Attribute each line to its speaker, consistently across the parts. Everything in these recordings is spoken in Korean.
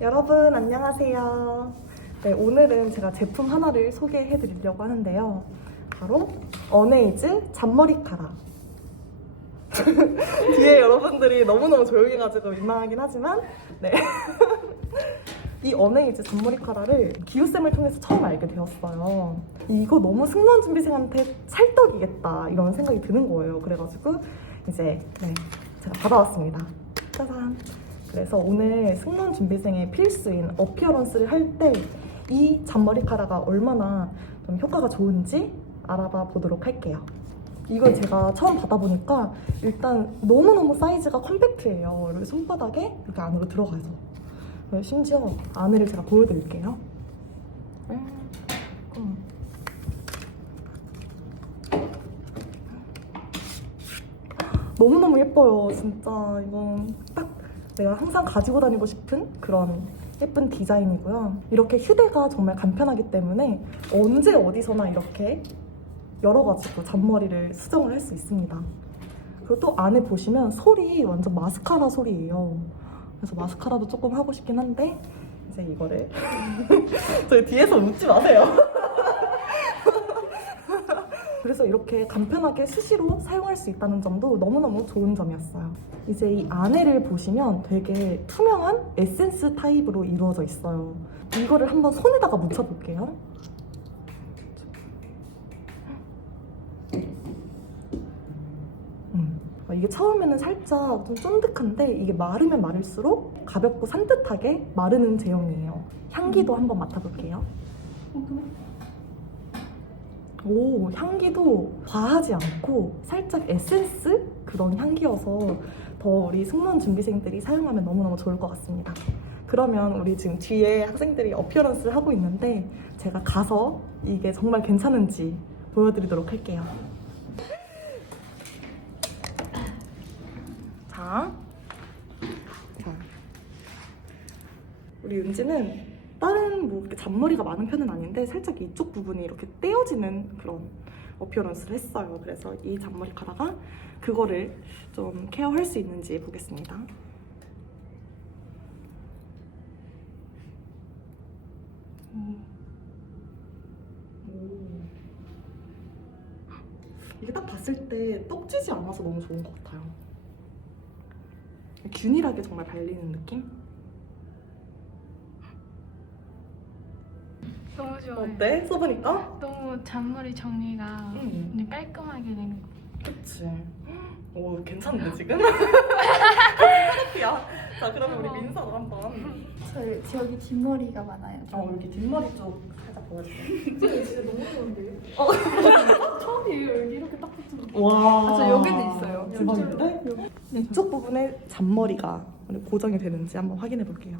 Speaker 1: 여러분 안녕하세요. 네, 오늘은 제가 제품 하나를 소개해 드리려고 하는데요. 바로 어네이즈 잔머리 카라. 뒤에 여러분들이 너무너무 조용해가지고 민망하긴 하지만 네. 이 어네이즈 잔머리 카라를 기우쌤을 통해서 처음 알게 되었어요. 이거 너무 승무원 준비생한테 찰떡이겠다 이런 생각이 드는 거예요. 그래가지고 이제 네, 제가 받아왔습니다. 짜잔. 그래서 오늘 승무원 준비생의 필수인 어피어런스를 할 때 이 잔머리 카라가 얼마나 좀 효과가 좋은지 알아봐 보도록 할게요. 이걸 제가 처음 받아보니까 일단 너무너무 사이즈가 컴팩트해요. 이렇게 손바닥에 이렇게 안으로 들어가서. 심지어 안을 제가 보여드릴게요. 음. 너무너무 예뻐요. 진짜 이건 딱 내가 항상 가지고 다니고 싶은 그런 예쁜 디자인이고요. 이렇게 휴대가 정말 간편하기 때문에 언제 어디서나 이렇게 열어가지고 잔머리를 수정을 할 수 있습니다. 그리고 또 안에 보시면 솔이 완전 마스카라 솔이에요. 그래서 마스카라도 조금 하고 싶긴 한데 이제 이거를 저희 뒤에서 웃지 마세요. 그래서 이렇게 간편하게 수시로 사용할 수 있다는 점도 너무너무 좋은 점이었어요. 이제 이 안에를 보시면 되게 투명한 에센스 타입으로 이루어져 있어요. 이거를 한번 손에다가 묻혀볼게요. 음. 어, 이게 처음에는 살짝 좀 쫀득한데 이게 마르면 마를수록 가볍고 산뜻하게 마르는 제형이에요. 향기도 한번 맡아볼게요. 오, 향기도 과하지 않고 살짝 에센스 그런 향기여서 더 우리 승무원 준비생들이 사용하면 너무너무 좋을 것 같습니다. 그러면 우리 지금 뒤에 학생들이 어피어런스를 하고 있는데 제가 가서 이게 정말 괜찮은지 보여드리도록 할게요. 자, 자. 우리 은지는 다른 뭐 잔머리가 많은 편은 아닌데 살짝 이쪽 부분이 이렇게 떼어지는 그런 어피어런스를 했어요. 그래서 이 잔머리 카라가 그거를 좀 케어할 수 있는지 보겠습니다. 오. 이게 딱 봤을 때 떡지지 않아서 너무 좋은 것 같아요. 균일하게 정말 발리는 느낌?
Speaker 2: 너무 좋아요.
Speaker 1: 어때? 써보니까?
Speaker 2: 너무 잔머리 정리가
Speaker 1: 응.
Speaker 2: 그냥 깔끔하게 되는 거.
Speaker 1: 그치. 오, 괜찮네, 지금? 테라피야. 자, 그러면 우리 민서도 한번.
Speaker 3: 저 여기 뒷머리가 많아요.
Speaker 1: 어, 여기 뒷머리 쪽 살짝 보여주세요.
Speaker 3: 진짜 너무 좋은데요?
Speaker 1: 처음이에요, 여기 이렇게 딱 붙은 와.
Speaker 3: 아, 저 여기도 있어요.
Speaker 1: 대박인데? 이쪽 부분에 잔머리가 고정이 되는지 한번 확인해 볼게요.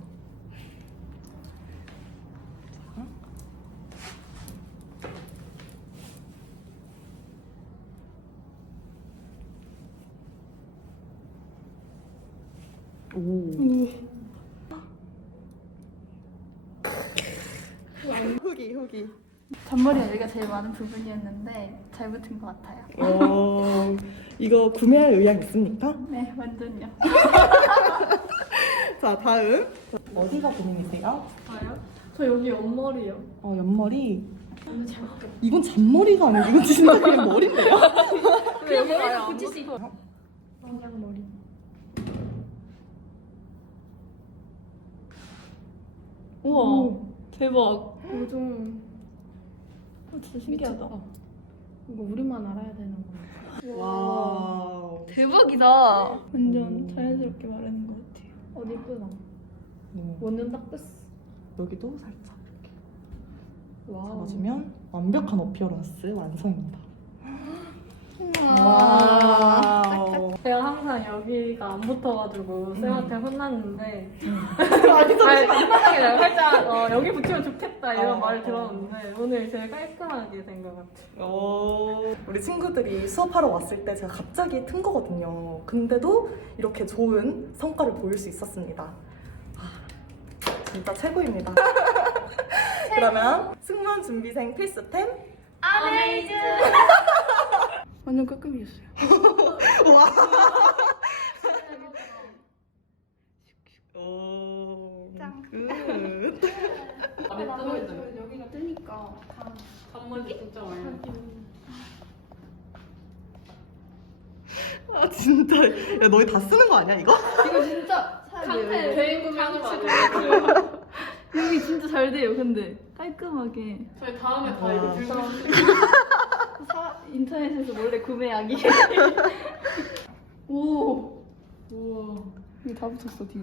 Speaker 1: 후기 후기.
Speaker 3: 잔머리가 여기가 제일 많은 부분이었는데 잘 붙은 것 같아요.
Speaker 1: 어, 이거 구매할 의향 있습니까?
Speaker 3: 네, 완전요.
Speaker 1: 자 다음 어디가 고민이세요?
Speaker 3: 저요? 저 여기 옆머리요.
Speaker 1: 어 옆머리 이건 잔머리가 아니고 이건 진짜 그냥 머리인데요?
Speaker 3: 왜 여기가 붙일 수 있어? 그냥 머리.
Speaker 2: 우와, 대박.
Speaker 3: 요즘 어, 진짜 신기하다.
Speaker 2: 이거 우리만 알아야 되는 거야.
Speaker 1: 와
Speaker 2: 대박이다.
Speaker 3: 완전 자연스럽게 마르는 것 같아요.
Speaker 2: 어, 예쁘다.
Speaker 1: 네,
Speaker 2: 완전 딱 됐어.
Speaker 1: 여기도 살짝 이렇게
Speaker 2: 와.
Speaker 1: 잡아주면 완벽한 어피어런스 완성입니다
Speaker 3: 와.
Speaker 2: 제가 항상 여기가 안 붙어가지고 쌤한테 혼났는데
Speaker 1: 아니
Speaker 2: 아니, 혼나게 내가 살짝 어, 여기 붙이면 좋겠다 이런
Speaker 1: 어,
Speaker 2: 말을
Speaker 1: 어.
Speaker 2: 들었는데 오늘 제일 깔끔하게 된 것 같아요.
Speaker 1: 오, 우리 친구들이 수업하러 왔을 때 제가 갑자기 튼 거거든요. 근데도 이렇게 좋은 성과를 보일 수 있었습니다. 아, 진짜 최고입니다. 그러면 승무원 준비생 필수템
Speaker 2: 아메이즈!
Speaker 3: 완전 깔끔해졌어요.
Speaker 1: 오,
Speaker 3: 짱.
Speaker 1: 그
Speaker 2: 보여줘요.
Speaker 3: 여기가 뜨니까 다
Speaker 2: 단무지 진짜 많이.
Speaker 1: 아 진짜 야 너희 다 쓰는 거 아니야 이거?
Speaker 3: 이거 진짜.
Speaker 2: 카페. 개인 구매하는 거 아니에요?
Speaker 3: 여기 진짜 잘 돼요. 근데 깔끔하게
Speaker 2: 저희 다음에 다
Speaker 1: 와.
Speaker 2: 이거 들고
Speaker 3: 사 인터넷에서 몰래 구매하기. 오
Speaker 2: 우와.
Speaker 3: 여기 다 붙었어 뒤에.